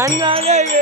அண்ணாலே வேறு தான்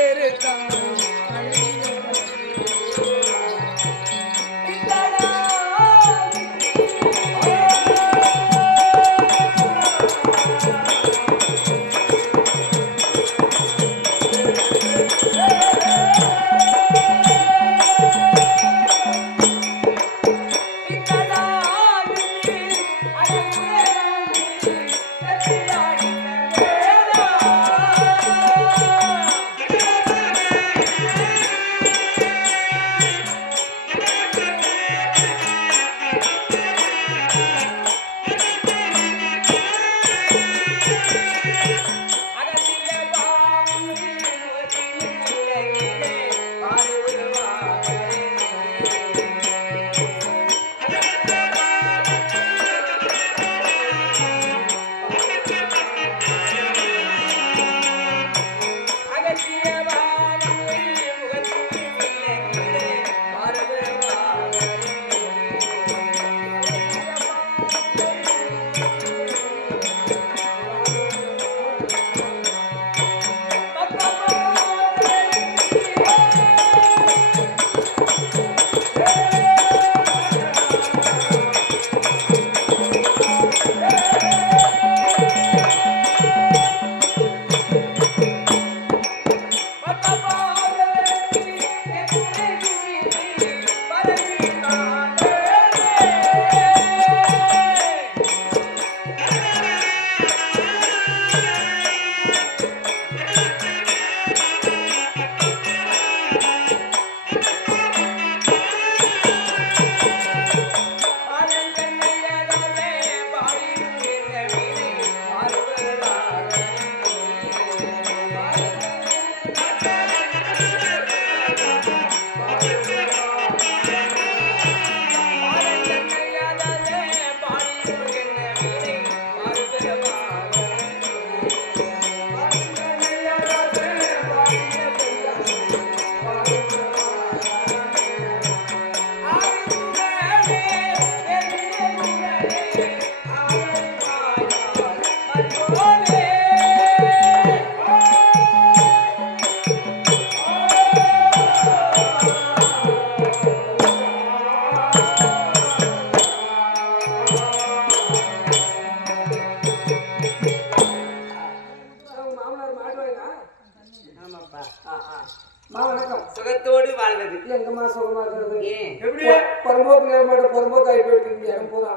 எங்கம்மா சுகமா இருக்கிறது? புறம்போக்கு நேரம் மட்டும் புறம்போக்கு ஆகி போயிட்டு இடம் பூரா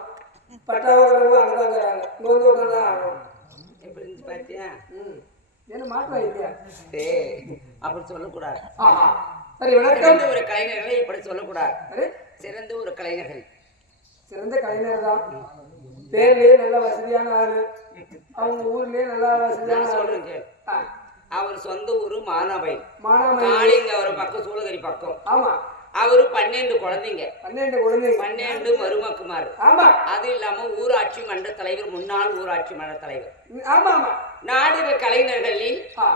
பட்டாவக்கிறவங்க அங்கதாங்கிறாங்க. நோந்து உட்காந்து ஆகணும் எப்படி பாத்தியா? ம். என்ன மாட்டுவாங்க இல்லையா சரி அப்படி சொல்லக்கூடாது. சரி வணக்கம். ஒரு கலைஞர்களை இப்படி சொல்லக்கூடாது. சிறந்த ஒரு கலைஞர்கள். சிறந்த கலைஞர் தான். பேர்லயே நல்ல வசதியான ஆளு. அவங்க ஊர்லயே நல்ல வசதியான சொல்றேன் அவர் சொந்த ஊரு மானாபை மானாமணி காளிங்க அவர் பக்கம் சூளகிரி பக்கம். ஆமா. அவரு பன்னெண்டு குழந்தைங்க. பன்னெண்டு குழந்தைங்க. பன்னெண்டு மருமக்குமார் ஆமா. அது இல்லாம ஊராட்சி மன்ற தலைவர் முன்னாள் ஊராட்சி மன்ற தலைவர். ஆமா ஆமா. நாடக கலைஞர்களில் ஆ.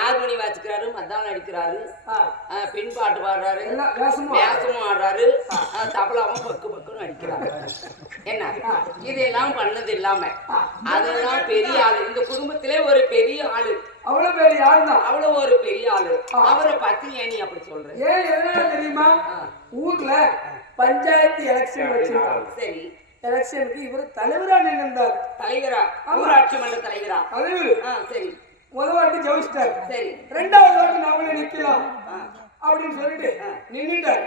ஆர்மணி வாசிக்கிறாரு மத்தாளம் அடிக்கிறாரு பின்பாட்டு பாடுறாரு வியாசமும் ஆடுறாரு. தபலாவும் பக்கு பக்குன்னு அடிக்கிறாரு என்ன? இதெல்லாம் பண்ணது இல்லாம அதெல்லாம் பெரிய ஆளு. இந்த குடும்பத்திலே ஒரு பெரிய ஆளு அவ்வளவு பெரிய ஆள் தான் அவ்வளவு ஒரு பெரிய ஆளு. அவரை பத்தி ஏன் நீ அப்படி சொல்ற? ஏன் என்ன தெரியுமா? ஊர்ல பஞ்சாயத்து எலெக்ஷன் வச்சிருக்காங்க. சரி. எலெக்ஷனுக்கு இவர் தலைவரா நின்றார் தலைவரா? ஊராட்சி மன்ற தலைவரா? தலைவர். சரி. முத வாட்டி ஜெயிச்சிட்டார். சரி. ரெண்டாவது வாட்டி நாமளே நிக்கலாம் அப்படின்னு சொல்லிட்டு நின்னுட்டார்.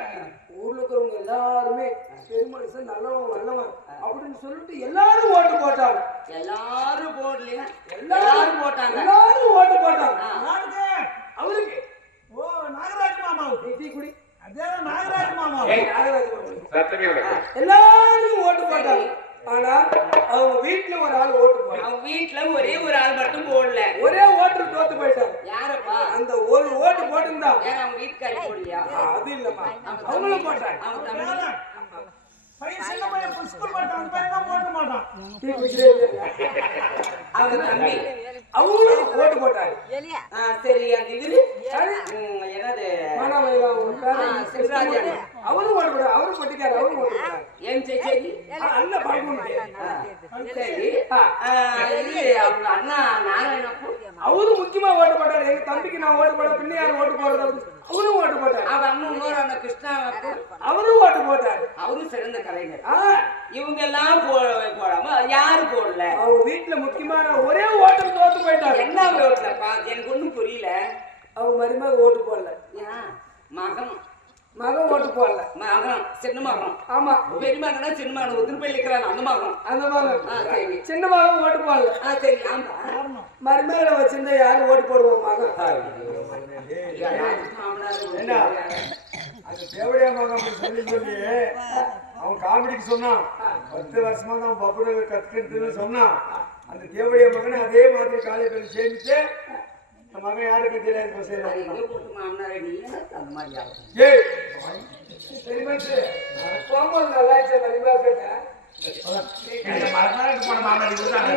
ஊர்ல இருக்கிறவங்க எல்லாருமே பெருமனுஷன் நல்லவன் வல்லவன் அப்படின்னு சொல்லிட்டு எல்லாரும் ஓட்டு போட்டாங்க. எல்லாரும் போடலையா. எல்லாரும் போட்டாங்க. எல்லாரும் ஓட்டு போட்டாங்க. யாருக்கு? அவருக்கு. ஓ நாகராஜ் நீ டீ குடி. அதே நாகராஜ் மாமா நாகராஜ பாபு. எல்லாரும் ஓட்டு போட்டாங்க. ஆனா அவங்க வீட்டுல ஒரு ஆள் ஓட்டு போட்டாங்க அவங்க வீட்டுல ஒரே ஒரு ஆள் மட்டும் போடல. ஒரே ஓட்டு தோத்து போயிட்டாங்க யாரப்பா? அந்த ஒரு ஓட்டு போட்டிருந்தா? யார் அவங்க வீட்டுக்காரி போடலையா? அது இல்லம்மா. அவங்களும் போட்டாங்க. அவங்க போட்டு இல்லையா? அவங்க தம்பி. அவங்களும் ஓட்டு போட்டாங்க சரி அந்த இது என்னது. அவரும் ஓட்டு போட்டாங்க அவரும் கொட்டிக்காரு அவரும் ஓட்டு போட்டாங்க ஏன் சரி சரி அல்ல பால்குண்டு ஆ, சரி ஆ, இது அவங்க அண்ணா நாராயணப்பு அவரும் முக்கியமா ஓட்டு போட்டாரு. எங்க தம்பிக்கு நான் ஓட்டு போட பின்ன யாரும் ஓட்டு போடுறது அவரும் ஓட்டு போட்டாரு. அவ அண்ணன் இன்னொரு கிருஷ்ணாவுக்கு அவரும் ஓட்டு போட்டாரு. அவரும் சிறந்த கலைஞர். இவங்க எல்லாம் போடாம யாரு போடல. அவங்க வீட்டுல முக்கியமான ஒரே ஓட்டம் தோத்து போயிட்டாரு என்ன ரோட்லப்பா? எனக்கு ஒண்ணும் புரியல. அவங்க மருமக ஓட்டு போடல. மகன். மகன் ஓட்டு போடல. மகன் சின்ன மகன். ஆமா. பெரிய மகனா சின்ன மகன்? உதிர்பள்ளி இருக்கிறான் அந்த மகன். அந்த மகன். ஆ சரி. சின்ன மகன் ஓட்டு போடல. ஆ சரி ஆமா. மருமகளை வச்சிருந்தா யாரும் ஓட்டு போடுவோம் மகன்? என்ன? அந்த தேவடியா மகன் சொல்லி சொல்லி அவன் காமெடிக்கு சொன்னான். பத்து வருஷமா தான் பப்புட கத்துக்கிட்டுன்னு சொன்னான். அந்த தேவடியா மகனை அதே மாதிரி காலேஜில் சேர்ந்துட்டு அந்த மகன் யாருக்கும் தெரியாது நீ? அந்த மாதிரி ஏய் சரி மனுஷு போகும்போது நல்லா இருந்துச்சு கேட்டேன் போன கொடுத்தாங்க